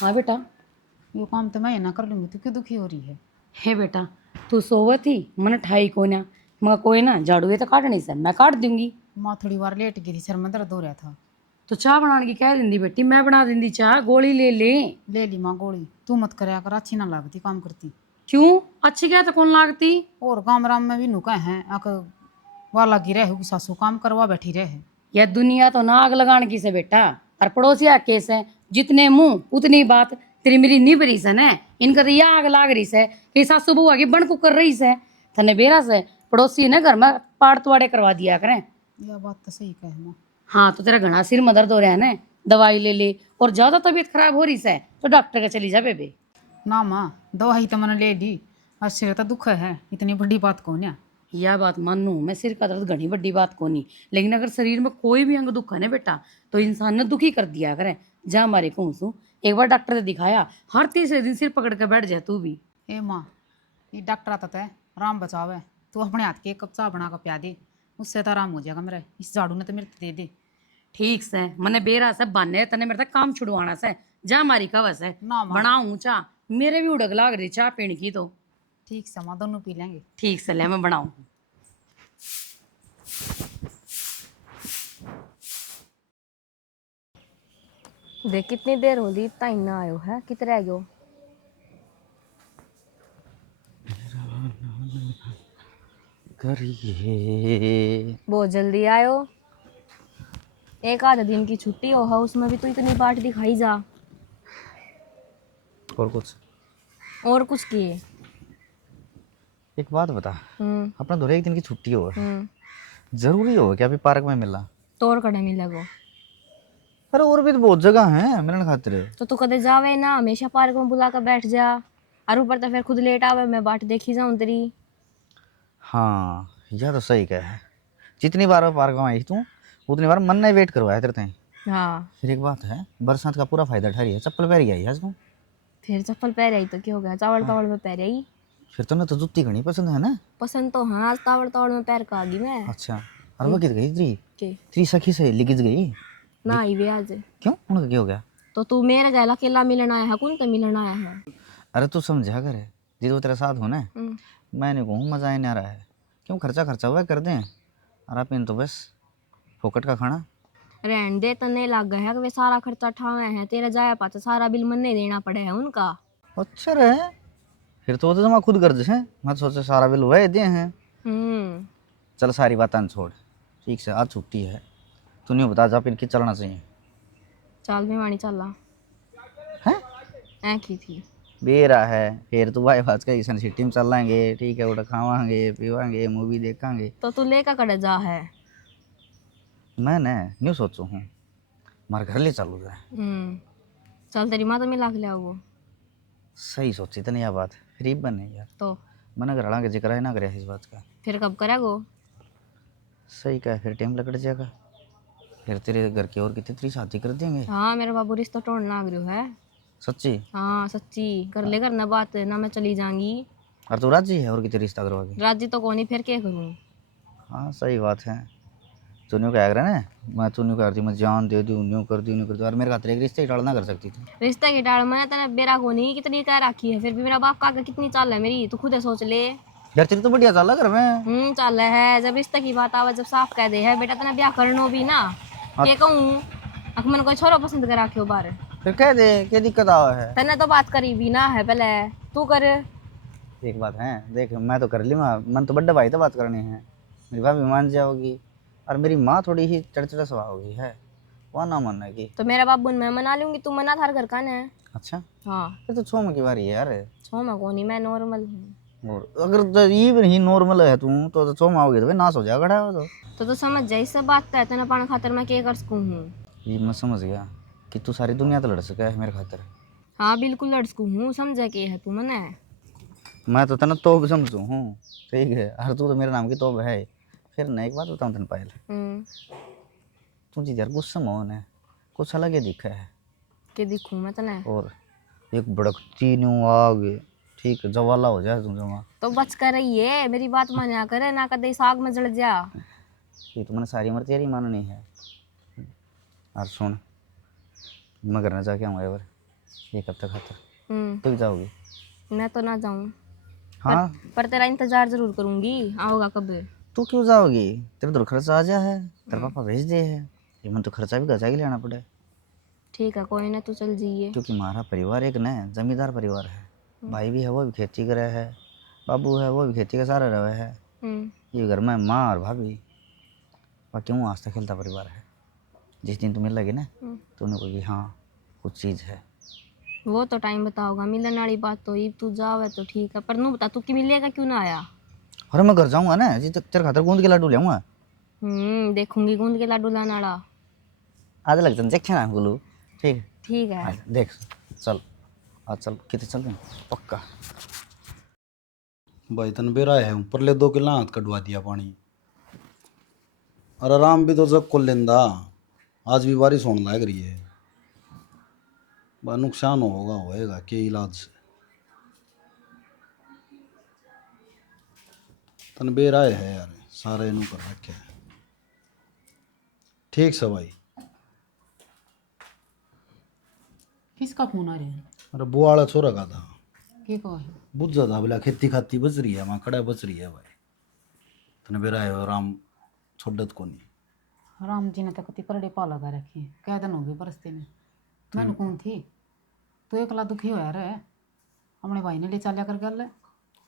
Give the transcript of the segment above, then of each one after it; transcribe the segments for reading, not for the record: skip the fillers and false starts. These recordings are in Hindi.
हाँ बेटा। यो काम तो मैं ना कर लूंगी, तू क्यों दुखी हो रही है? हे बेटा, तू सोवत थी मन ठाई को ना, मगर कोई ना झाड़ू है तो काटनी से मैं काट दूंगी। माँ थोड़ी बार लेट गई थी, सर में दर्द हो रहा था। तो चाय बनाने की कह दिंदी बेटी, मैं बना दिंदी चाय, गोली ले ले। ले ली माँ गोली, तू मत करया कर, अच्छी ना लगती काम करती। क्यों? अच्छी क्या तो कौन लागती? और काम राम में भी नुका है अक वाला गिरे हो कि सासू काम करवा बैठी रहे। यह दुनिया तो नाग लगान की से बेटा, और पड़ोसी केस है, जितने मुंह उतनी बात। तेरी मेरी निभ रही से न, इनका तो यह आग लाग रही से कि सासू बहू आगे बन कुकर रही से। थने बेरा से पड़ोसी ने घर में पाड़ तुआड़े करवा दिया करें। यह बात तो सही कहे माँ। हाँ तो तेरा घना सिर में दर्द हो रहा है ना, दवाई ले ले, और ज्यादा तबीयत खराब हो रही से तो डॉक्टर के चली जा बेबे। ना माँ, दवाई तो मैंने ले ली, और सिर तो दुख है, इतनी बड़ी बात कौन है। यह बात मानू मैं, सिर का दर्द घनी बड़ी बात को नहीं, लेकिन अगर शरीर में कोई भी अंग दुख है ना बेटा, तो इंसान ने दुखी कर दिया करे। जा मारे कहूँ एक बार डॉक्टर ने दिखाया, हर तीसरे दिन सिर पकड़ के बैठ जाए तू भी। ए माँ, ये डॉक्टर आता है राम बचावे, तू अपने हाथ के एक कप चाय बना कर पिया दे, उससे तो आराम हो जाएगा मेरा। इस झाड़ू ने तो मेरे दे दे। ठीक से मने बेरा से बाने तने मेरे तक काम छुड़वाना से। जा मारी कवस है, ना माँ। बनाऊं चा, मेरे भी उड़क लाग रही चाह पीने की तो। ठीक से माँ, दोनों पी लेंगे। ठीक से ले मैं बनाऊं। देख कितनी देर हो गई, इतना ही ना आयो है, कितना रह गयो? करिए बहुत जल्दी आयो। एक आधा दिन की छुट्टी हो है, उसमें भी तो इतनी बाट दिखाई जा। और कुछ। और कुछ किए? एक बात बता, हम्म। अपना धोरे एक दिन की छुट्टी हो, हम्म। जरूरी हो क्या अभी पार्क में मिलना? तोड़ कड़े मिलेगो। अरे और भी तो बहुत जगह है मिलने खातिर। तो तू कदे जावे ना, हमेशा पार्क में बुला कर बैठ जा, और ऊपर तो फिर खुद लेट आवे, मैं बाट देखी जाऊं तेरी। हाँ यह तो सही कहा है, जितनी बार पार्क में आई तू उतनी बार मन ने वेट करवाया तेरे ताई। हाँ। फिर एक बात है, बरसात का पूरा फायदा उठा रही है, चप्पल पहन आई आज तू। फिर चप्पल पहन आई तो क्या हो गया, चावल तावड़ में पहन आई। फिर तो ना तो जुत्ती घनी पसंद है ना। पसंद तो हाँ, आज तावड़ तावड़ में पैर का आ गई मैं। अच्छा, और वो कित गई तेरी के तेरी सखी से लिखित गई? ना आई वे आज। क्यों, उनका क्या हो गया? तो तू मेरे गैला अकेला मिलन आया है, कौन तो मिलन आया है? अरे तू समझा कर, जिद वो तेरे साथ हो ना, हम्म। मैंने कहूँ मजा ही नहीं आ रहा है, क्यों खर्चा खर्चा हुआ कर दें, और आप इन तो बस फोकट का खाना। रहन दे, तने लग गया है कि वे सारा खर्चा ठावे हैं, तेरा जाया पाचा सारा बिल मन नहीं देना पड़े है उनका। अच्छा रहे, फिर तो वो तो मैं खुद गर्ज है, मैं तो सोचे सारा बिल वह दिए हैं। हम्म। चल सारी बातें छोड़, ठीक से आज छुट्टी है, तू नहीं बता जा फिर कि चलना चाहिए चल भिवानी चला है? ऐ की थी। बेरा है, फिर तू भाई बात कही सन सिटी में चल लेंगे, ठीक है, उठा खावांगे पीवांगे मूवी देखांगे। तो तू लेकर कड़े जा है? मैं न न्यू सोचू हूँ मारे घर ले चलू जाए। चल तेरी माँ तो मिला के ले आओ वो। सही सोची तने यह बात, फिर बने यार, तो मना घर के जिक्र है ना करे इस बात का। फिर कब करेगो? सही कहा, फिर टाइम लकड़ जाएगा, फिर तेरे घर की और कितनी तेरी शादी कर देंगे। हाँ, मेरा बाबू रिश्ता तोड़ने लग रहा है। सच्ची? हाँ सच्ची, कर ले करना बात ना, मैं चली जाऊंगी। और तू राजी है और कितने रिश्ता करवा के? राजी तो कौन ही, फिर क्या करूँ? हाँ सही बात है, तूने क्या करा ना, मैं तूने करती मैं जान दे दूँ, न्यू कर दी न्यू कर दी, और मेरे खातिर एक रिश्ते टाल ना कर सकती थी। रिश्ते की टाल मैंने तेने बेरा को नहीं कितनी कह रखी है, फिर भी मेरा बाप का कितनी चाल है मेरी, तू खुद सोच ले। यार तेरी तो बढ़िया चाल घर में। चाल है, जब रिश्ते की बात आवे, जब साफ कह दे है बेटा तेने ब्याह करनो भी ना, ये कहूँ अख मैंने कोई छोरा पसंद कर रखियो बार। फिर कह दे क्या दिक्कत आवा है? तेने तो बात करी भी ना है पहले, तू कर। एक बात है देख, मैं तो कर ली, मन तो बड्डे भाई तो बात करनी है, मेरी भाभी मान जाओगी, और मेरी माँ थोड़ी ही चढ़चढ़ा स्वभाव की है, वह ना मानना की। तो मेरा बाबू मैं मना लूंगी, तू मना, थार घर का है। अच्छा, हाँ। फिर तो छोम की बारी है यार। छो मैं कौन ही, मैं नॉर्मल हूँ। और अगर तो ये ही नॉर्मल है तू तो छोम आओगे तो फिर नाश हो जाएगा खड़ा हो तो। तो समझ जाए, इससे बात करते ना पान खातर मैं क्या कर सकूँ हूँ। ये मैं समझ गया कि तू सारी दुनिया तो लड़ सका है मेरे खातिर। हाँ बिल्कुल लड़ सकूँ हूँ, समझा के है तू मने। मैं तो तना तो भी समझू हूँ, ठीक है, और तू तो मेरे नाम की तो है। फिर ना एक बात बताऊँ तेन पायल, तुझे यार गुस्सा मोहन है, कुछ अलग ही दिखा है। के दिखूँ मैं तने? और एक भड़कती न्यू आग, ठीक जवाला हो जाए तू जमा। तो बच कर रही है, मेरी बात मान्या करे ना, कदे इस आग में जल जा। ये तो मैंने सारी उम्र तेरी माननी है। और सुन, मैं करना चाह के आऊँगा यार, एक हफ्ता खाता। हम्म। तो जाओगी? मैं तो ना जाऊं, हाँ पर तेरा इंतजार जरूर करूंगी, आओगा कब? तू क्यों जाओगी? तेरे तो खर्चा आ जा है, तेरे पापा भेज दे है, ये मन तो खर्चा भी गजा ही लेना पड़े। ठीक है कोई ना, तू चल जाइए। क्योंकि हमारा परिवार एक न जमींदार परिवार है, भाई भी है वो भी खेती करे है, बाबू है वो भी खेती का सारा रहे है, ये घर में माँ और भाभी, बाकी हूँ हंसता खेलता परिवार है। जिस दिन तुम्हें लगे ना तो उन्हें कोई हाँ कुछ चीज़ है। वो तो टाइम बताओगा, मिलने वाली बात तो ये तू जावे तो ठीक है, पर नू बता तू कि मिलेगा क्यों ना आया? अरे मैं घर जाऊँगा ना जी, तक तेरे खातर गूंद के लड्डू लेऊंगा। देखूंगी गूंद के लाडू लाने वाला। आज लग इंजेक्शन है गुलू। ठीक है ठीक है। आज देख चल, आज चल कितने चल रहे हैं पक्का। भाई तन बेरा है ऊपर ले 2 किला हाथ कटवा दिया पानी। और आराम भी तो जग को लेंदा, आज भी बारिश होने लग रही है। बा नुकसान होएगा के इलाज से। तन बेरा है यार, सारे इनू कर रखे है। ठीक से भाई। किसका फोन आ रहा है? अरे बुआड़ा छोरा का था, के को है? बुझ जाता बोला खेती खाती बच रही है, वहाँ कड़ा बच रही है भाई। तन बेरा है आराम छोड़त को नहीं। राम जी ने तो कति परड़े पा लगा रखी है, कै दिन हो गए बरसते में। मैंने कौन थी तो एकला दुखी होया रहे, अपने भाई ने ले चालिया कर गल।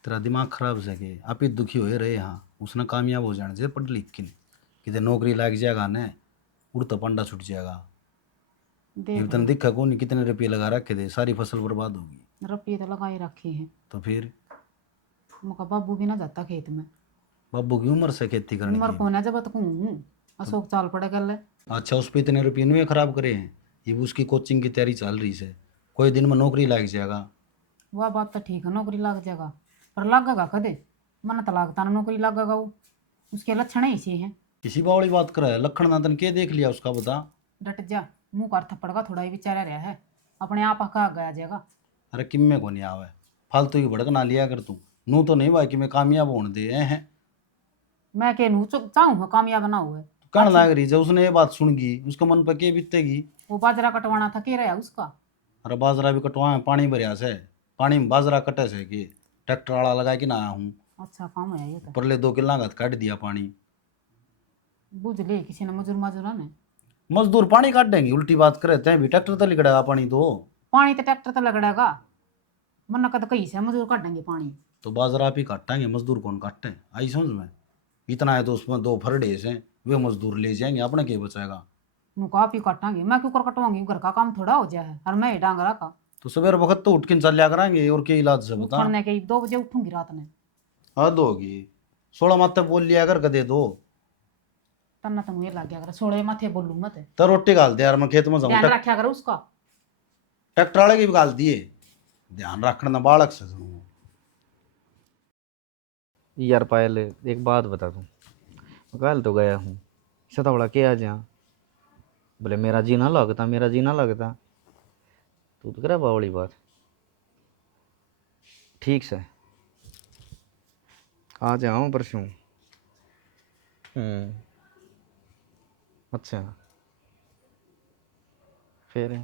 तेरा दिमाग खराब से के आप ही दुखी हो रहे यहाँ, उसने कामयाब हो जाने से पढ़ लिख के कितने नौकरी लग जाएगा ने उड़ता पंडा छूट जाएगा। ये तन दिखा कौन नहीं कितने रुपये लगा रखे थे, सारी फसल बर्बाद होगी। रुपये तो लगाई रखी है, तो फिर मुका बाबू भी ना जाता खेत में। बाबू की उम्र से खेती करने उम्र की। को ना जब तक हूँ अशोक चाल पड़े गल। अच्छा उस पे इतने रुपये नहीं खराब करे हैं, ये उसकी कोचिंग की तैयारी चल रही से, कोई दिन में नौकरी लग जाएगा। वह बात तो ठीक है, नौकरी लग जाएगा, पर लगेगा कदे? मन तो लगता ना नौकरी लगेगा, वो उसके लक्षण ऐसे हैं। किसी बावड़ी बात कर रहा है, लखन नातन के देख लिया उसका बता। डट जा, मुंह कर थप्पड़ का थोड़ा ही विचारा रहा है, अपने आप आका गया जाएगा। अरे किम्मे को नहीं आवे, फालतू की भड़क ना लिया कर तू। नू तो नहीं भाई कि मैं कामयाब होने दे हैं। मैं के नू चाहूँ कामयाब ना हुए। कहने लग रही जब उसने ये बात सुन गई, उसके मन पर के बीतेगी। वो बाजरा कटवाना था, के रहा उसका? अरे बाजरा भी कटवाए, पानी भरिया से, पानी में बाजरा कटे से कि ट्रैक्टर वाला लगा के ना आया हूँ। अच्छा काम है ये तो। पर ले 2 किला का काट दिया पानी। बुझ ले किसी ने मजूरा ने। मजदूर पानी काट देंगे, उल्टी बात करे थे भी ट्रैक्टर तो लिकड़ेगा पानी तो। पानी तो ट्रैक्टर तो लगड़ेगा, मन्ना कद कहीं से मजदूर काटेंगे पानी। तो बाजरा आप ही काटेंगे, मजदूर कौन काटे? आई समझ में? इतना है तो उसमें 2 फरडे से वे मजदूर ले जाएंगे, अपने क्या बचाएगा? मुका आप ही काटांगे, मैं क्यों कर कटवाऊंगी? घर का काम थोड़ा हो जाए है, और मैं डांगरा का। तो सवेरे वक्त तो उठ के चल लिया कराएंगे, और क्या इलाज से बता। उठने के 2 बजे उठूंगी रात में। हद होगी, 16 माते बोल लिया कर गदे दो। तन्ना तो मुझे लग गया कर, सोड़े माथे बोलू मत। तो रोटी गाल दे यार, मैं खेत में जाऊँ। ध्यान रखा कर उसका। ट्रैक्टर वाले की भी गाल दिए, ध्यान रखना बालक से सुनो। यार पायल एक बात बता दूँ, कल तो गया हूँ सतौड़ा के आ जा, बोले मेरा जी ना लगता, मेरा जी ना लगता। तू तो करा बावड़ी बात। ठीक से आ जाऊँ परसों। अच्छा फिर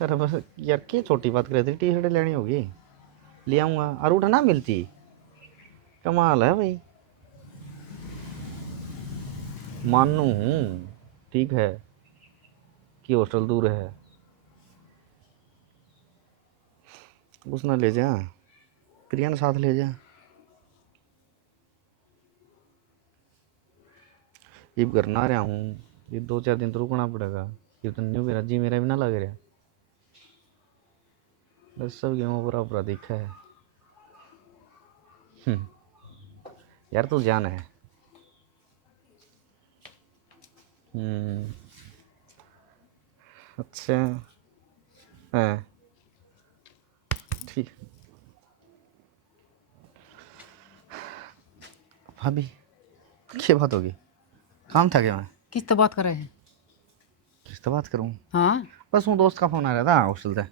कर बस यार, क्या छोटी बात कर रही थी, टी शर्ट लेनी होगी ले आऊँगा, और उठा ना मिलती। कमाल है भाई, मानू हूँ ठीक है कि हॉस्टल दूर है, उसने ले जा, प्रिया ने साथ ले जा। ये करना रहा हूँ, ये 2-4 दिन तो रुकना पड़ेगा, ये तो नहीं मेरा जी मेरा भी ना लग रहा। बस सब गेमों पूरा पूरा देखा है। यार तू जान है। अच्छा है ठीक। भाभी क्या बात होगी? काम था क्या? मैं किस तो बात कर रहे हैं? किस तो बात करूँ? हाँ बस वो दोस्त का फोन आ रहा था हॉस्टल से।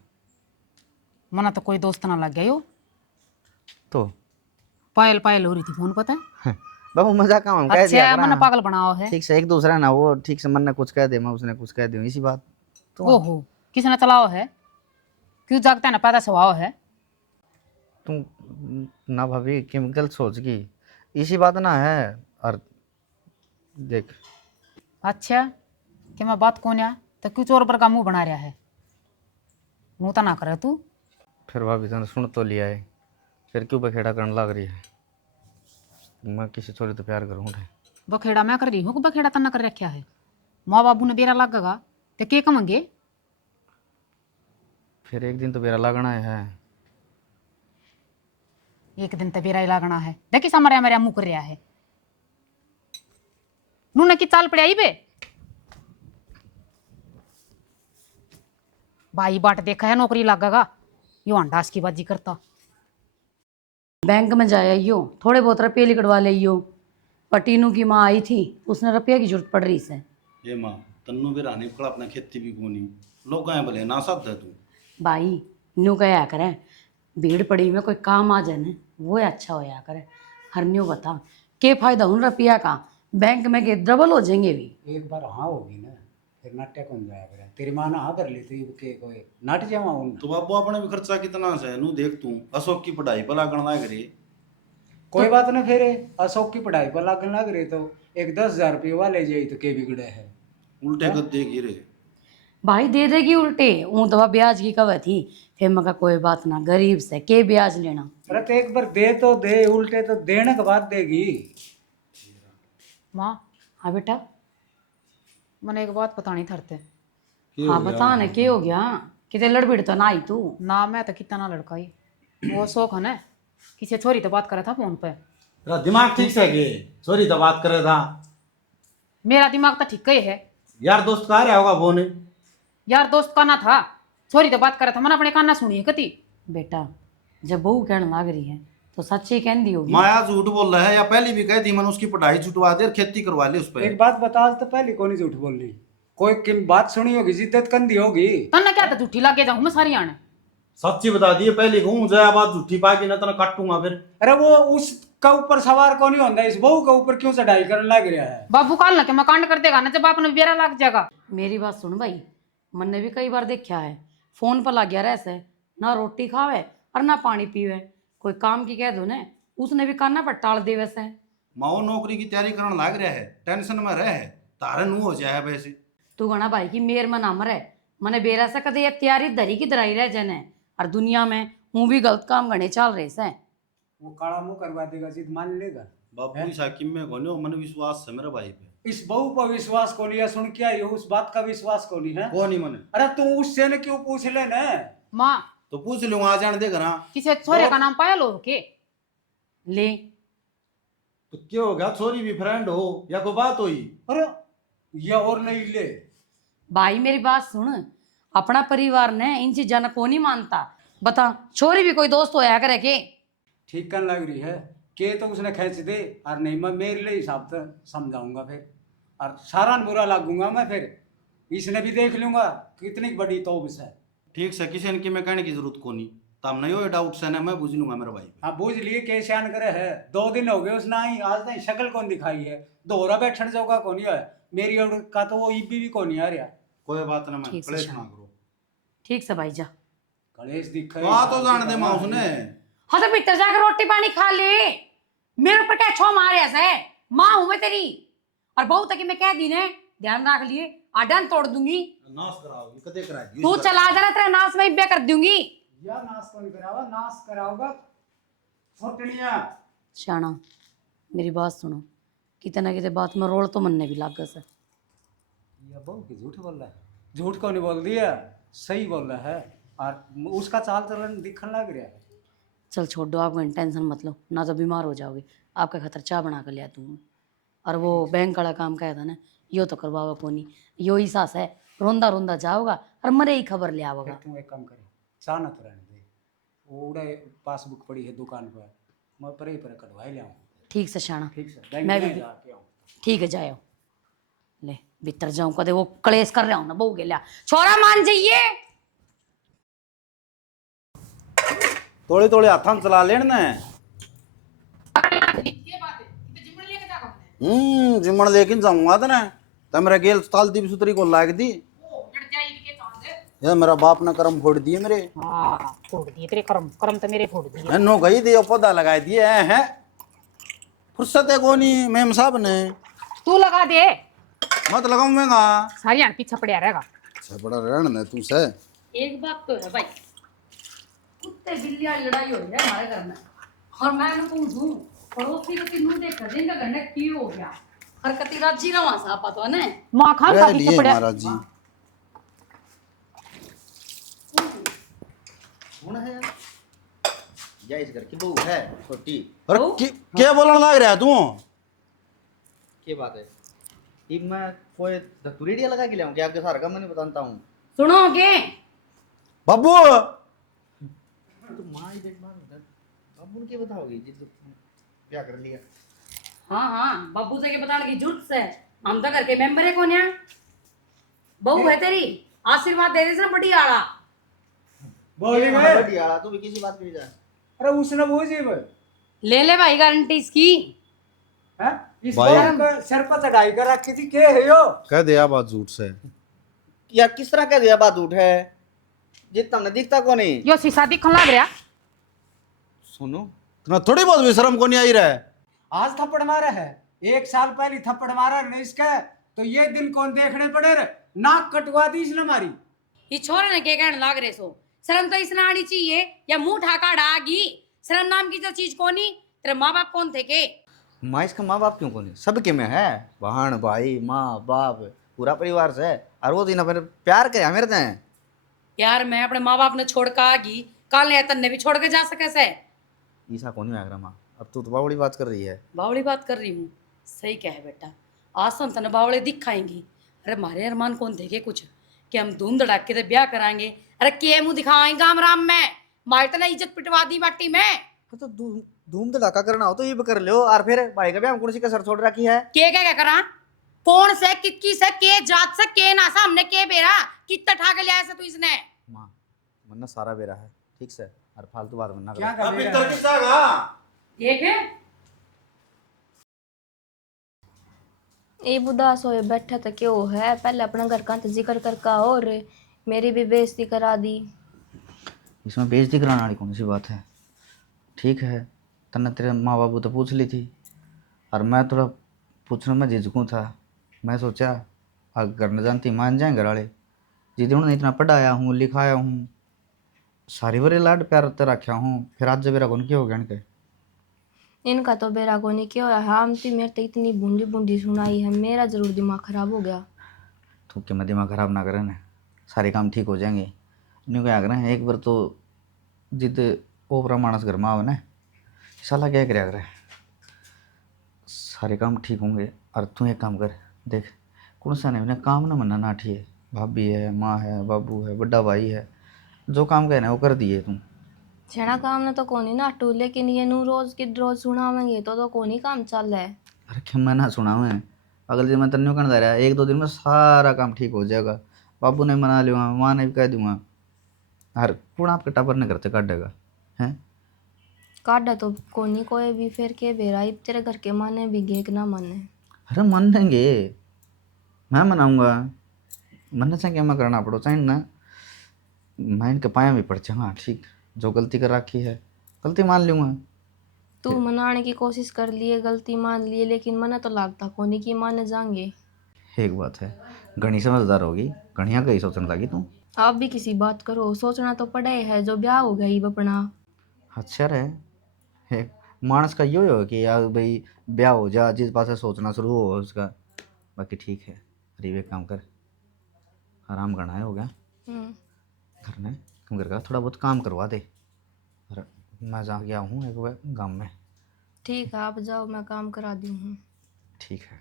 मना तो कोई दोस्त ना लग गया यो, तो पायल पायल हो रही थी फोन, पता है? बाबू मजाक का हम कह दिया अच्छा करा। मन पागल बनाओ है। ठीक से एक दूसरा ना वो ठीक से मन ने कुछ कह दे मैं उसने कुछ कह दूं इसी बात तो ओहो किसने चलाओ है? क्यों जागता है ना पैदा स्वभाव है? तुम ना भाभी कि गलत सोच की इसी बात ना है। और देख अच्छा कि मैं बात कौन है तो क्यों चोर पर का मुंह बना रहा है? मुंह तो ना करे तू। फिर भाभी तूने सुन तो लिया है फिर क्यों बखेड़ा करने लग रही है। मैं किसी छोरी तो प्यार करूँ बखेड़ा मैं कर रही हूँ कि बखेड़ा तना कर रखा है? माँ बाबू ने बेरा लगेगा तो के कमेंगे? फिर एक दिन तो मेरा लगना है। एक दिन तो बेरा ही लागना है। देखी समरिया मेरा मुंह कर रहा है। नूने की चाल पड़ाई बे भाई बाट देखा है नौकरी लगेगा यो अंडास की बाजी करता। बैंक में जाइयो, थोड़े बहुत रुपये निकलवा लियो। पर टीनू की माँ आई थी, उसने रुपये की जरूरत पड़ रही से। ये माँ तन्नू भी रानी कड़ा अपना खेती भी कोनी लोग आए भले ना साथ है तू भाई न्यू कया करे भीड़ पड़ी में कोई काम आ जाए न वो अच्छा होया करे। हर न्यू बता के फायदा उन रुपया का, बैंक में के डबल हो जाएंगे भी। एक बार हाँ होगी ना फिर नाट्य कौन जाया करे। तेरी माँ ना हाँ कर ली थी के कोई नाट जावा उन तो बाबू अपने भी खर्चा कितना है नू देख तू अशोक की पढ़ाई पर लागण लाग रही कोई बात ना। फिर अशोक की पढ़ाई पर लागन लग रही तो एक 10,000 रुपये वाले जाई तो के बिगड़े है। उल्टे गद्दे गिरे भाई दे देगी उल्टे ऊँ दवा ब्याज की कवे थी। फिर मगा कोई बात ना, गरीब से के ब्याज लेना। अरे तो एक बार दे तो दे उल्टे तो देने के बाद देगी। माँ हाँ बेटा। मैंने एक बात बतानी थरते हाँ बता न के हो गया कितने लड़बिड़ तो ना आई तू। ना मैं तो कितना ना लड़काई वो शौक है ना किसी छोरी तो बात करा था फोन पे। तेरा दिमाग ठीक से गे सॉरी तो बात करे था मेरा दिमाग तो ठीक ही है। यार दोस्त कहा रहा होगा फोन यार दोस्त का ना था छोरी तो बात करा था मैंने अपने कान ना सुनी है कति। बेटा जब बहू कहने लग रही है तो सच्ची कहन दी होगी। माया झूठ बोल रहा है या पहले भी कह दी मैंने उसकी पढ़ाई छुटवा दे और खेती करवा ले उस पर एक बात बता तो पहले कौन ही झूठ बोल रही। कोई किन बात सुनी होगी जिद्दत कंदी होगी। तन्ना क्या था झूठी लागे जाऊँ मैं सारी आने। सच्ची बता दिए पहले कहूँ जाए बात झूठी पाकी ना तना काटूंगा फिर अरे वो उसका ऊपर सवार कौन ही होता इस बहू के ऊपर क्यों चढ़ाई करने लग रहा है। बाबू काल ना के मैं कांड कर देगा ना जब आपने बेरा लग जाएगा। मेरी बात सुन भाई, मन ने भी कई बार देखा है फोन पर लग गया रहसे, ना रोटी खावे और ना पानी पीवे। कोई काम की कह दो ने उसने भी काना पर टाल दे वैसे। माओ नौकरी की तैयारी करने लग रहा है टेंशन में रहे तारे नू हो जाए वैसे तू गणा भाई की मेर में नाम रहे मने बेरा से कदे ये तैयारी धरी की धराई रह जने और दुनिया में हूँ भी गलत काम गणे चल रहे से। वो काला मुंह करवा देगा जिद मान लेगा। बाबू साकिम में कोने मन विश्वास है मेरे भाई पे इस बहू पर विश्वास को लिया सुन क्या ये उस बात का विश्वास को नहीं है। को नहीं मने अरे तू उससे ने क्यों पूछ ले न। माँ तो पूछ लूंगा आ जाने दे घर किसी छोरे का नाम पाया लो के ले तो क्या हो गया छोरी भी फ्रेंड हो या कोई बात हुई अरे ये और नहीं ले। भाई मेरी बात सुन, अपना परिवार ने इन चीजा ने को नहीं मानता। बता छोरी भी कोई दोस्त होया करे के। ठीक करने लग रही है के तो उसने खींच दे और नहीं मैं मेरे लिए हिसाब से समझाऊंगा फिर और सारा बुरा लागूंगा मैं फिर इसने भी देख लूंगा कितनी बड़ी तोबस है। ठीक से किसी ने की मैं कहने की जरूरत को नहीं तब नहीं हो डाउट से ना मैं बुझ लूंगा मेरे भाई हाँ बूझ लिए के शान करे है 2 दिन हो गए उसने आई आज तक शक्ल कौन दिखाई है दोहरा बैठन जोगा कौन है मेरी और का तो वो ईबी भी कौन आ रहा। कोई बात ना मैं ठीक से क्लेश शाम। ना करो ठीक से भाई जा। गणेश दिखा तो आ तो जान दे माँ उसने हाँ तो भीतर जाकर रोटी पानी खा ले। मेरे ऊपर क्या छो मारे ऐसे माँ हूं मैं तेरी और बहू तक मैं कह दी ने ध्यान रख लिए आडन तोड़ दूंगी। नाश कराओगी कदे कराएगी तू चला जाना तेरा नाश में इब्बे कर दूंगी। या नाश कौन करावा नाश कराओगा फुटनिया। शाना मेरी बात सुनो, कितना कितने बात में रोल तो मनने भी लाग से। ये बहू की झूठ बोल रहा है। झूठ को नहीं बोल दिया सही बोल रहा है और उसका चाल चलन दिखने लग रहा है। चल छोड़ दो, आप टेंशन मत लो, ना तो बीमार हो जाओगे। आपका खतर चाय बना कर लिया तू। और वो बैंक वाला काम कहा था ना यो तो करवावा को नहीं, यो ही सास है रोंदा रोंदा जाओगा और मरे ही खबर ले फिर आओगा। तुम एक काम करे चाह न तो रहने दे वो उड़ा पासबुक पड़ी है दुकान पर मैं पर ही पर कटवाई ले आऊँ। ठीक से शाना, ठीक से बैंक मैं में भी जाके आऊँ। ठीक है जाओ। ले भीतर जाऊं कदे वो कलेश कर रहा हूं ना बहू के लिया छोरा मान जाइए। थोड़े थोड़े हाथां चला लेना जिमण लेकिन जाऊंगा तो ना तो मेरा गेल ताल दी सुतरी को लाग दी ये मेरा बाप ने कर्म फोड़ दिए मेरे हाँ फोड़ दिए तेरे कर्म कर्म तो मेरे फोड़ दिए। नो गई दियो पौधा लगा दिए हैं फुर्सत है कोनी मेम साहब ने तू लगा दे मत लगाऊंगा सारी आन पीछे पड़िया रहेगा। बड़ा रहन ने तू से एक बात तो है भाई, कुत्ते बिल्ली वाली लड़ाई हो रही है हमारे घर में, और मैं उन्हें पूछूं पड़ोसी को तीनों देख कर देंगे घर में की हो गया हरकती राजी ना वहां सापा तो है माँ खान रह का लिए पीछे पड़िया। महाराज जी कौन है या इस घर की बहू है छोटी? अरे क्या बोलने लग रहा है तू क्या बात है? ये मैं कोई धतूरिया लगा के लाऊं क्या? आपके सारा का मैं नहीं बताता हूँ। सुनो के बाबू तो माँ ही देख बात अब उनके बताओगी जी तो क्या कर लिया? हाँ हाँ बब्बू से के बताने की जरूरत है, हम तो घर के मेंबर है कौन है, बहू है तेरी आशीर्वाद दे दे बड़ी आड़ा। बोली में बड़ी आड़ा तू भी किसी बात पे जा। अरे उसने वो जी में ले भाई गारंटी इसकी। हैं इस भाई। बार का सर पर चढ़ाई कर रखी थी के है यो कह दिया बात झूठ से यार किस तरह कह दिया बात उठ है जितना हमने दिखता को नहीं। यो शीशा दिखन लग रहा। सुनो तुम्हें थोड़ी बहुत भी शर्म को नहीं आई रहा है आज थप्पड़ मारा है, 1 साल पहले थप्पड़ मारा नहीं इसका तो ये दिन कौन देखने पड़े रे, नाक कटवा दी इसने मारी। ये छोरे ने के कहने लाग रहे सो, शर्म तो इसने आनी चाहिए या मुंह ठाका डागी, शर्म नाम की जो चीज कोनी, तेरे माँ बाप कौन थे के? माँ इसका माँ बाप क्यों को नहीं? सबके में है बहन भाई माँ बाप पूरा परिवार से। और वो दिन अपने प्यार करे मेरे से। यार मैं अपने माँ बाप ने छोड़ के आगी, काल ने तन्ने भी छोड़ के जा सके से। ईसा कौन है आगरा माँ? अब तू तो बावड़ी बात कर रही है। बावड़ी बात कर रही हूँ, सही क्या है बेटा, आज तो हम तने बावड़े दिखाएंगी। अरे हमारे अरमान कौन थे के कुछ कि हम धूम धड़ाके से ब्याह कराएंगे, अरे के मुंह दिखाएंगे गाम राम में, मार तने इज्जत पिटवा दी माटी में। तो धूम धड़ाका करना हो तो ये भी कर लो। और फिर भाई का ब्याह कौन सी कसर छोड़ रखी है? के क्या करा, कौन से कितकी से के जात से के नासा हमने के बेरा कितना ठा के लिया से तू इसने। माँ मन्ना सारा बेरा है ठीक से और फालतू बात मन्ना क्या करो। कर रहे हैं? देख ये बुढ़ा सोए बैठा तो क्यों है, पहले अपना घर का तो जिक्र करका और मेरी भी बेइज्जती करा दी। इसमें बेइज्जती कराने वाली कौन सी बात है? ठीक है तन्ने तेरे माँ बाबू तो पूछ ली थी और मैं थोड़ा पूछने में झिझकूँ था। मैं सोचा अगर न जानती मान जाए घर वाले, जितने उन्होंने इतना पढ़ाया हूँ लिखाया हूँ सारी बड़े लाड प्यार तो रखा हूँ, फिर आज जब मेरा कौन क्या हो गया इनके? इनका तो बेरा को नहीं क्यों है, हम तो मेरे तो इतनी बूंदी बूंदी सुनाई है, मेरा जरूर दिमाग खराब हो गया। तो क्या मैं दिमाग खराब ना करें ना, सारे काम ठीक हो जाएंगे। नहीं क्या करें एक बार तो जिद ओपरा मानस घर में आवे ना साला क्या कराया करे, सारे काम ठीक होंगे। और तू एक काम कर देख कौन सा नहीं काम ना मना नाठी है, भाभी है माँ है बाबू है बड़ा भाई है, जो काम कहना है वो कर दिए तू। छेड़ा काम ने तो कोनी ना टू, लेकिन ये नू रोज की रोज सुनावेंगे तो कोनी काम चल रहा है। अरे क्यों मैं ना सुनाऊँ है? अगले दिन मैं तन्ने कहना रहा 1-2 दिन में सारा काम ठीक हो जाएगा। बाबू ने मना लूँगा माँ ने भी कह दूँगा हर कौन आपके टापर ने करते काटेगा हैं? काटा तो कोनी कोई भी, फिर के बेरा तेरे घर के माने भी गेक ना माने। अरे मान लेंगे मैं मनाऊँगा, मन से क्या मैं करना पड़ो चाहे ना, मैं इनके पाया भी पड़ जाऊँगा। ठीक जो गलती कर रखी है गलती मान लूँगा। तू मनाने की कोशिश कर लिए गलती मान लिए, लेकिन मना तो लागता कोनी की माने जाएंगे। एक बात है घनी समझदार होगी, घनिया कहीं सोचने लगी तू। आप भी किसी बात करो, सोचना तो पड़े है, जो ब्याह हो गई अपना। अच्छा है मानस का यो हो कि यार भाई ब्याह हो जा जिस पास से सोचना शुरू हो उसका। बाकी ठीक है अरे एक काम कर आराम करना है हो गया घर में तुम घर का थोड़ा बहुत काम करवा दे। और मैं जा गया हूँ एक बार गाँव में। ठीक है आप जाओ, मैं काम करा दी हूँ। ठीक है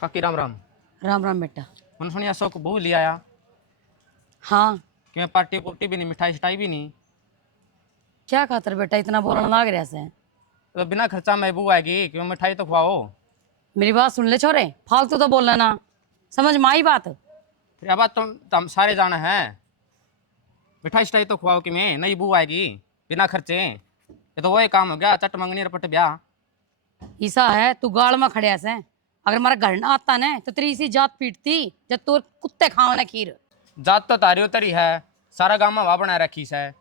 काकी राम राम। राम राम बेटा। मैंने सुनिया सौ को बहू ले आया हाँ कि मैं पार्टी पुर्टी भी नहीं मिठाई शिठाई भी नहीं, क्या खातर बेटा इतना बोलने लाग रहा से? तो बिना खर्चा में बहू आएगी कि मिठाई तो खुआओ। मेरी बात सुन ले छोरे, फालतू तो बोलना ना, समझ में आई बात? फिर अब तुम सारे जाना है, मिठाई शिठाई तो खुआओ कि मैं नई बहू आएगी बिना खर्चे। ये तो वही काम हो गया चट मंगनी रपट ब्याह। ईसा है तू गाल में खड़िया से, अगर हमारा घर ना आता ना तो तेरी इसी जात पीटती जब तू कुत्ते खाओ ना खीर। जात तो तारी उतरी है, सारा गांव में वहाँ बना रखी है।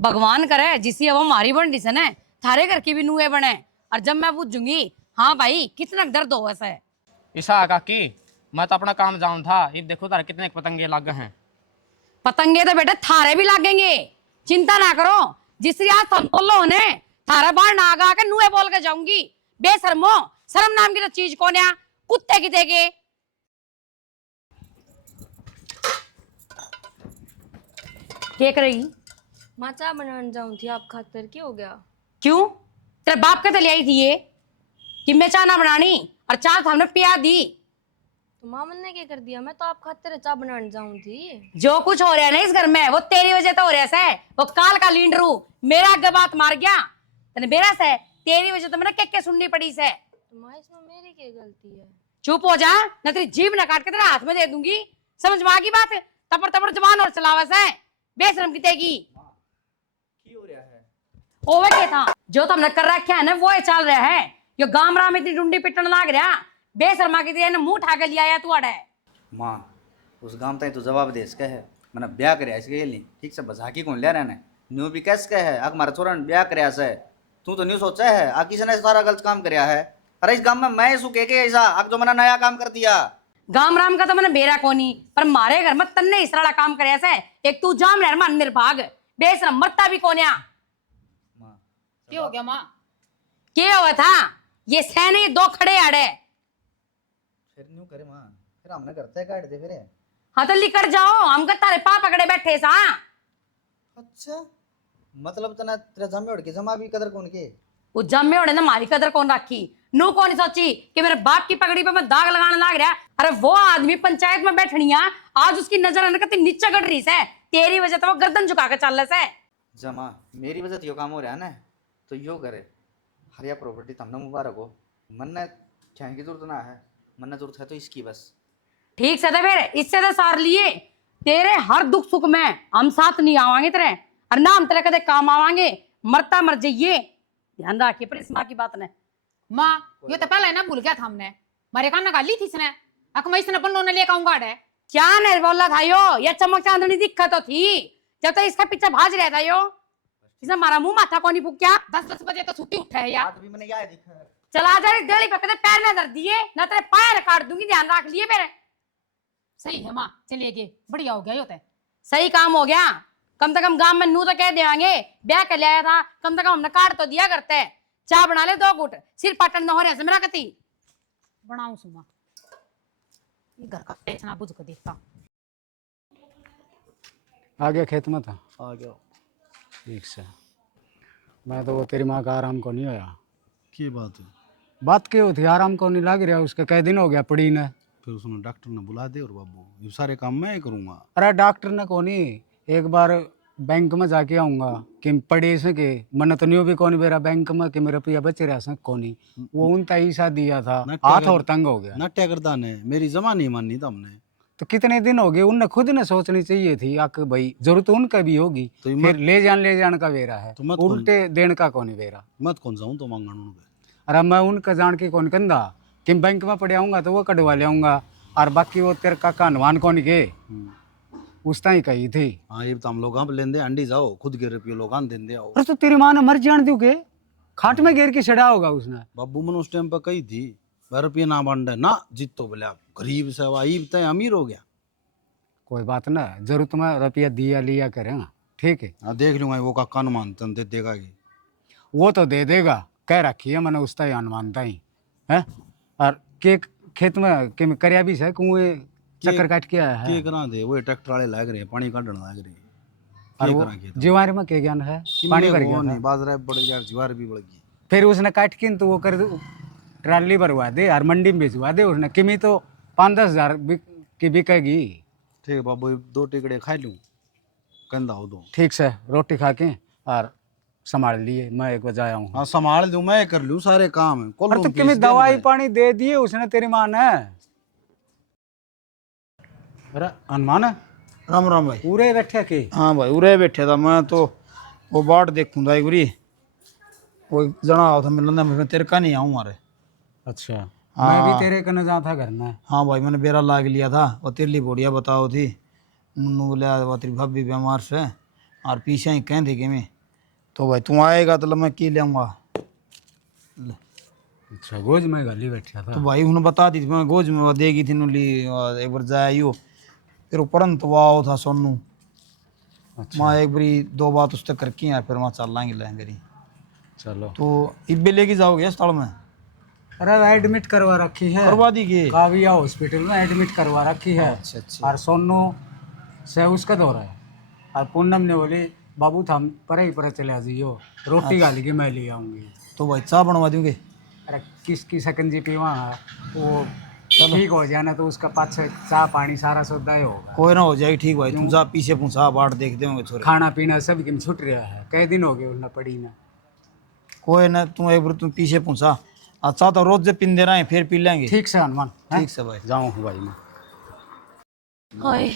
भगवान करे जिसी अब हमारी बन से ना थारे घर की भी नुए बने, और जब मैं पूछूंगी हाँ भाई कितना दर्द हो वैसा है। ईसा काकी मैं तो अपना काम जाऊँ था, ये देखो तारे कितने पतंगे लग गए हैं। पतंगे तो बेटे थारे भी लागेंगे, चिंता ना करो। जिसरी आज तुम बोलो ने थारा बाहर ना आगा के नुए बोल के जाऊंगी। बेशर्मो, शर्म नाम की तो चीज कौन है, कुत्ते की देगे। क्या करेगी? माँ चाय बनाने जाऊँ थी आप खातर, क्या हो गया? क्यों? तेरे बाप के तले आई थी ये कि मैं चाय ना बनानी, और चाय तो हमने पिया दी। तो माँ ने क्या कर दिया? मैं तो आप खातर चाय बनाने जाऊँ थी। जो कुछ हो रहा है ना इस घर में वो तेरी वजह तो हो रहा है। वो काल का लींडरू मेरा आगे बात मार गया तने बेरा से, तेरी वजह तो मैंने क्या सुननी पड़ी से। तो माँ इसमें मेरी क्या गलती है? चुप हो जा, न तेरी जीभ न काट के तेरे हाथ में दे दूंगी। समझ में आ गई बात? तपर तपर जबान और चलावा से बेशरम की तेगी। ओवे के था जो तुमने कर रखा है ना वो चल रहा है। यो गाम राम इतनी डुंडी पिटन लाग रहा, बेशर्मा की तेरे ने मुंह उठा के लिया है तू अड़े। माँ उस गांव तक तो जवाब दे इसका है, मैंने ब्याह कर इसके ये नहीं ठीक से बजाकी कौन ले रहे न्यू भी कैसे है अग मारा छोरा ने ब्याह कर से तू तो न्यू सोचा है आ किसी ने सारा गलत काम करया है। अरे इस गांव में मैं सु के ऐसा अग जो मैंने नया काम कर दिया। गाम राम का तो मैंने बेरा कोनी, पर मारे घर में तन्ने इस तरह काम करे से। एक तू जाम रहर मान निर्भाग बेशरम मरता भी कोन्या। क्या हो गया माँ? क्या हुआ था? ये सहने दो खड़े आड़े। फिर न्यू करे माँ, फिर हमने करते है काट दे फिर। हाँ तो लिकड़ जाओ, हम का तारे पा पकड़े बैठे सा। अच्छा मतलब तना तेरा जमे उड़ के जमा भी कदर कौन के? वो जम्मे उड़े ना हमारी कदर कौन रखी? नू कौन सोची कि मेरे बाप की पगड़ी पे मैं दाग लगाने लग रहा। अरे वो आदमी पंचायत में बैठनिया, आज उसकी नजर अनकती नीचे गड़ रही है। तेरी वजह तो वो गर्दन झुका के चल रहा है। जमा मेरी वजह से यो काम हो रहा है ना, तो यो करे हरिया प्रॉपर्टी तमने मुबारक हो। मन ने कहने की जरूरत ना है, मन ने जरूरत है तो इसकी बस। ठीक से फिर इससे तो सार लिए तेरे हर दुख सुख में हम साथ नहीं आवांगे तेरे, और ना हम तेरे कदे काम आवांगे। मरता मर जाइए, ध्यान रखिए पर इस माँ की बात ने। माँ ये तो पहले ना भूल गया था हमने, मारे कान गाली थी इसने अक मैं इसने अपन लेके आऊंगा है। क्या नहीं बोला था यो? ये चमक चांदनी दिक्कत तो थी जब तक इसका पीछे भाज रहा था यो। इसने मारा मुंह माथा को नहीं फूक्या। 10 बजे तो छुट्टी उठा है यार। आज भी मैंने याद दिखा। चला जा डेली पे कदे पैर न धर दिए ना तेरे पैर काट दूंगी, ध्यान रख लिए मेरे। सही है माँ, चलिए गे बढ़िया हो गया होता है। सही काम हो गया, कम से कम गांव में नू तो कह देंगे ब्याह कर लिया था, कम से कम हमने काट तो दिया करते। चाय बना ले 2 घुट, सिर पटन न हो रहा मेरा कती। बनाऊं सुमा ये घर का बेचना बुझ को देखता। आ गया खेत में था। आ गया। ठीक से मैं तो वो तेरी माँ का आराम को नहीं होया। की बात है? बात क्यों थी? आराम को नहीं लग रहा उसके, कई दिन हो गया पड़ी ने। फिर उसने डॉक्टर ने बुला दे और बाबू ये सारे काम मैं ही करूँगा। अरे डॉक्टर ने को नहीं, एक बार बैंक में जाके आऊँगा कि पड़े से के मन तो नहीं भी कौन मेरा बैंक में कि मेरा रुपया बच रहा से कोनी। वो उन तईसा दिया था, हाथ और तंग हो गया। नाट्य करता ने मेरी जमा नहीं माननी था हमने। तो कितने दिन हो गए, उनने खुद ने सोचनी चाहिए थी आक भाई जरूरत उनका भी होगी। तो फिर ले जान का वेरा है, तो मत उल्टे देने का कौन वेरा। मत कौन जाऊँ तो मांगण उनके। अरे मैं उनका जान के कौन कंधा कि बैंक में पड़े आऊँगा तो वो कटवा ले आऊँगा, और बाकी वो तेरे काका अनुमान कौन के उस ही कही थी। हाँ ये तो हम लोग लेंदे अंडी जाओ खुद के रुपये लोग देंदे आओ। अरे तो तेरी माँ ने मर जान दू के खाट में घेर के चढ़ा होगा उसने। बाबू मन उस टाइम पर कही थी रुपये ना बन रहे ना जीतो बोले आप गरीब से वाइब तय अमीर हो गया। कोई बात ना, जरूरत में रुपया दिया लिया करेंगे, ठीक है। हाँ देख लूंगा वो का अनुमान तन दे देगा कि वो तो दे देगा, कह रखी है मैंने उसका ही अनुमानता ही है। और के खेत में के करया भी है कुएं चक्कर काट के आया है। के करा दे वो ट्रैक्टर वाले लाग रहे पानी काटने लाग रहे। और के वो करा के जीवार में के ज्ञान है, पानी भर गया नहीं था। बाजरा बढ़ गया जीवार भी बढ़ गई। फिर उसने काट के तो वो कर ट्राली भरवा दे और मंडी में भिजवा दे उसने, किमी तो 5-10 हज़ार की बिकेगी। ठीक है बाबू 2 टिकड़े खा लूँ कंधा हो दो। ठीक से रोटी खा के और संभाल लिए, मैं एक बजे आया हूँ। हाँ संभाल दूँ मैं कर लूँ सारे काम। अरे तो किमी दवाई पानी दे दिए उसने तेरी माँ ने। अरे अनुमान राम राम भाई। पूरे बैठे के? हाँ भाई उरे बैठे था, मैं तो वो बाट देखूँ था एक बारी, वो जना आओ था मिलने में, तेरे का नहीं आऊँ मारे। अच्छा हाँ। मैं भी तेरे कने जा था करना है। हाँ भाई मैंने बेरा लाग लिया था और तेरे लिए बढ़िया बताओ थी। मुन्नू बोला वो तेरी भाभी बीमार से और पीछे ही कह दे कि मैं तो भाई तू आएगा तो मैं की लेऊंगा। अच्छा गोज में गली बैठा तो था। भाई उन्होंने बता दी थी मैं गोज में वो देगी थी नुली और एक बार जाए यो फिर उपरंत तो वो था सोनू। अच्छा मैं एक बारी 2 बात उससे करके यार फिर वहाँ चल लाएंगे लेंगे। चलो। तो इब्बे लेके जाओगे स्थल में अरे एडमिट करवा रखी है, करवा दी गई। काविया हॉस्पिटल में एडमिट करवा रखी है। अच्छा अच्छा और सोनू से उसका दौरा है और पूनम ने बोली बाबू थाम पर ही पर चले जाइयो, रोटी गाली के मैं ले आऊंगी। तो भाई चाय बनवा दूंगे। अरे किसकी शकंजी पीवा वो ठीक हो जाए ना तो उसका पाछे चाह पानी सारा सौदा ही होगा। कोई ना हो जाएगी ठीक भाई तुम जा पीछे पूछा बाट देखते होंगे छोरे। खाना पीना सब किम छूट रहा है, कई दिन हो गए उन्हें पड़ी ना। कोई ना तुम एक बार तुम पीछे पूछा अच्छा तो रोज जब पीन दे रहे हैं फिर पी लेंगे। ठीक से हनुमान ठीक से भाई। जाऊँ भाई मैं। हाय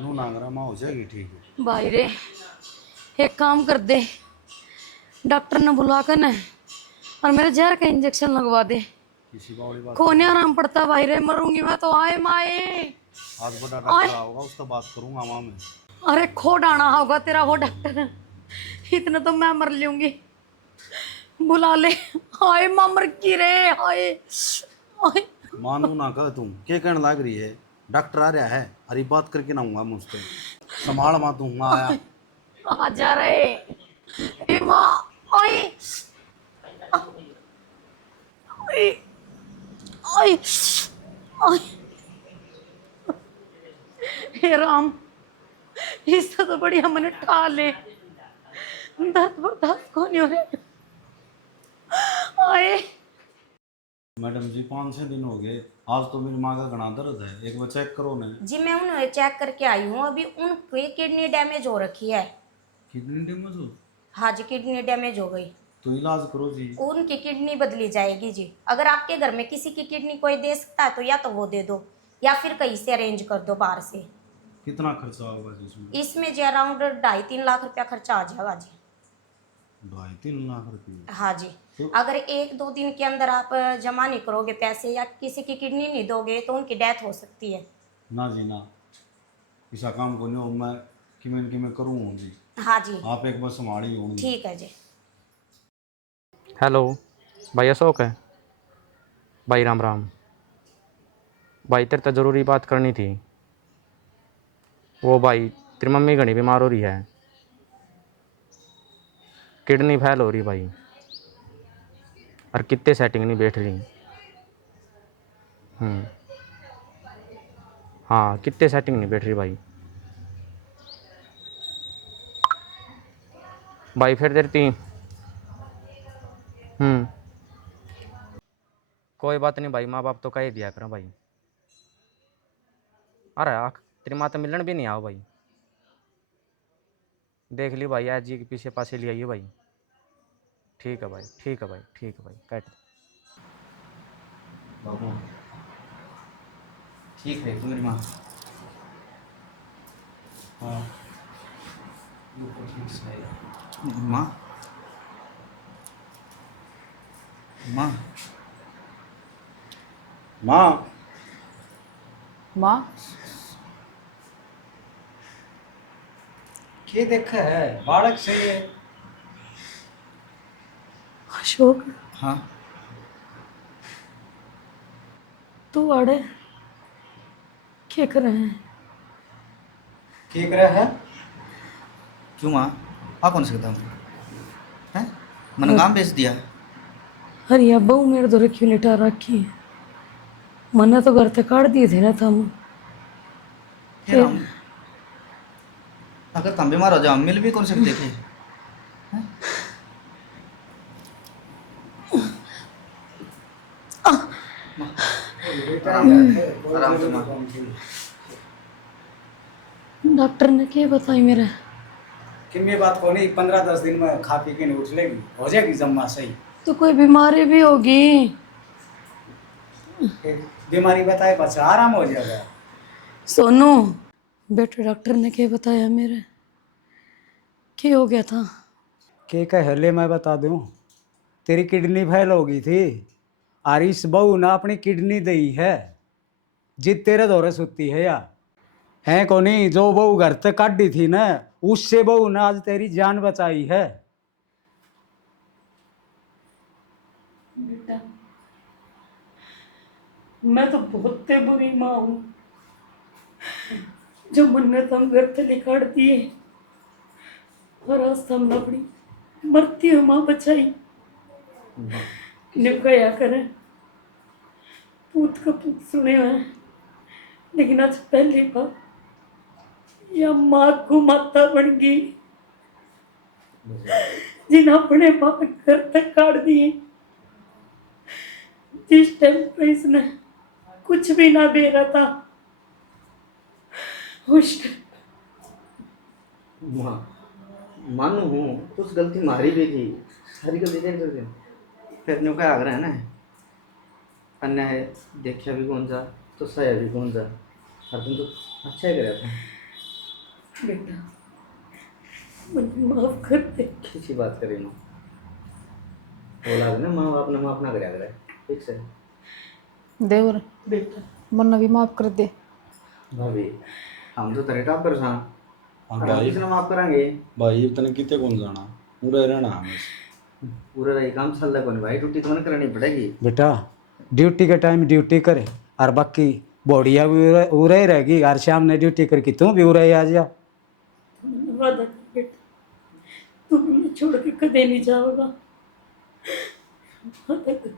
नू नागरा माँ हो जाएगी ठीक है। भाई रे, एक काम कर दे, डॉक्टर ने बुला कर ना और मेरे जहर का इंजेक्शन लगवा दे। किसी बावड़ी बात कोने आराम पड़ता भाई रे, मरूंगी मैं तो। आए माए, आज बड़ा डॉक्टर होगा उसका बात करूंगा माँ में। अरे खो डाना होगा तेरा वो डॉक्टर, इतना तो मैं मर लूंगी। बुला ले। हाय माँ मर की रे, हाय हाय। मानू ना कह तुम क्या कहने लग रही है। डॉक्टर आ रहा है अरे बात करके ना आऊंगा मुझसे संभाल माँ तू माँ आया। आ जा रहे ए माँ, आए आए आए आए। हे राम, इससे तो बढ़िया मैंने ठा ले, दर्द बर्दाश्त को नहीं हो रहे। आए मैडम जी 5-6 दिन हो गए आज तो मेरी माँ का घना दर्द है एक बार चेक करो ना। जी मैं उन्हें चेक करके आई हूँ, अभी उनकी किडनी डैमेज हो रखी है। कितनी डैमेज हो हाँ जी किडनी डैमेज हो गई, तो इलाज करो जी। उनकी किडनी बदली जाएगी जी। अगर आपके घर में किसी की किडनी कोई दे सकता है तो या तो वो दे दो या फिर कहीं से अरेंज कर दो बाहर से। कितना खर्चा होगा जी इसमें। इसमें जी अराउंड 2.5-3 लाख रुपया खर्चा आ जाएगा जी। 2.5-3 लाख रुपये। हाँ जी, अगर 1-2 दिन के अंदर आप जमा नहीं करोगे पैसे या किसी की किडनी नहीं दोगे तो उनकी डेथ हो सकती है। ना जी ना ऐसा काम को नहीं हो मैं कि मैं करूँ जी। हाँ जी आप एक बार संभाली होंगी। ठीक है जी। हेलो भाई अशोक है भाई। राम राम भाई, तेरे तो ज़रूरी बात करनी थी। वो भाई तेरी मम्मी घनी बीमार हो रही है, किडनी फेल हो रही भाई, और कितने सेटिंग नहीं बैठ रही। हाँ कितने सेटिंग नहीं बैठ रही भाई। भाई फिर तेरी कोई बात नहीं भाई, माँ बाप तो कह ही दिया करो भाई। अरे तेरी माँ तो मिलन भी नहीं आओ भाई। देख ली भाई आज जी के पीछे पासे ले आइए भाई। ठीक है भाई, ठीक है भाई, ठीक है भाई, काट। बाबू ठीक है तू मेरी माँ। हाँ माँ माँ माँ माँ क्या देखा है बालक से ये। अशोक हाँ तू आड़े क्या कर रहे हैं? क्या कर रहा है। क्यों माँ आ कौन सकता हूँ हैं मैंने काम बेच दिया। अरे अब बहू मेरे दो क्यों लिटा रखी है? मना तो घर तक काट दिए थे ना तुम। फिर हम अगर तुम बीमार हो जाओ मिल भी कौन सकते थे। आराम से माँ। डॉक्टर ने क्या बताई मेरा? कि मैं बात को नहीं 15-10 दिन में खा पी के नहीं उठ लेगी हो जाएगी जम्मा सही। तो कोई बीमारी भी होगी? बीमारी बताए बच्चा आराम हो जाएगा। सोनू बेटे डॉक्टर ने क्या बताया मेरे? क्या हो गया था? के कह ले मैं बता दूं, तेरी किडनी फेल हो गई थी और इस बहू ने अपनी किडनी दी है, जित तेरे दौरे सुती है या है कोनी। जो बहू घर तक काटी थी ना, उससे बहू ने आज तेरी जान बचाई है। बेटा मैं तो बहुत बुरी माँ हूँ, जो मन्नत हम घर से निकाल दिए और आज हम अपनी मरती हुई माँ बचाई। निभाया करे पूत का पूत सुने हैं, लेकिन आज पहली बार या माँ को माता बन गई, जिन अपने बाप घर तक काट दिए। जिस टाइम पे इसने कुछ भी ना बेरा था, उस मानू हूँ कुछ गलती मारी भी थी, सारी गलती देख सकते फिर न्यू का आग्रह है ना, अन्याय देखा भी कौन सा तो सही भी कौन सा, हर तुम तो अच्छा ही करे था। बेटा मुझे माफ कर दे। किसी बात करी माँ बोला ना, माँ बाप ने माफ ना करे आग्रह ठीक से। देवर बेटा मन्ना भी माफ कर दे। भाभी हम तो तेरे टॉप पर सा और हम भाई किसने माफ करांगे भाई इतने कितने कौन जाना, पूरा रहना हमें। पूरा रही काम चल रहा कौन भाई, ड्यूटी तुम्हें करनी पड़ेगी। बेटा ड्यूटी के टाइम ड्यूटी करे, और बाकी बॉडिया भी उरे ही रहेगी। और शाम ने ड्यूटी करके तू भी उरे ही आ जा। वादा कर बेटा, तू मुझे छोड़ के कदे नहीं जाओगा। वादा कर।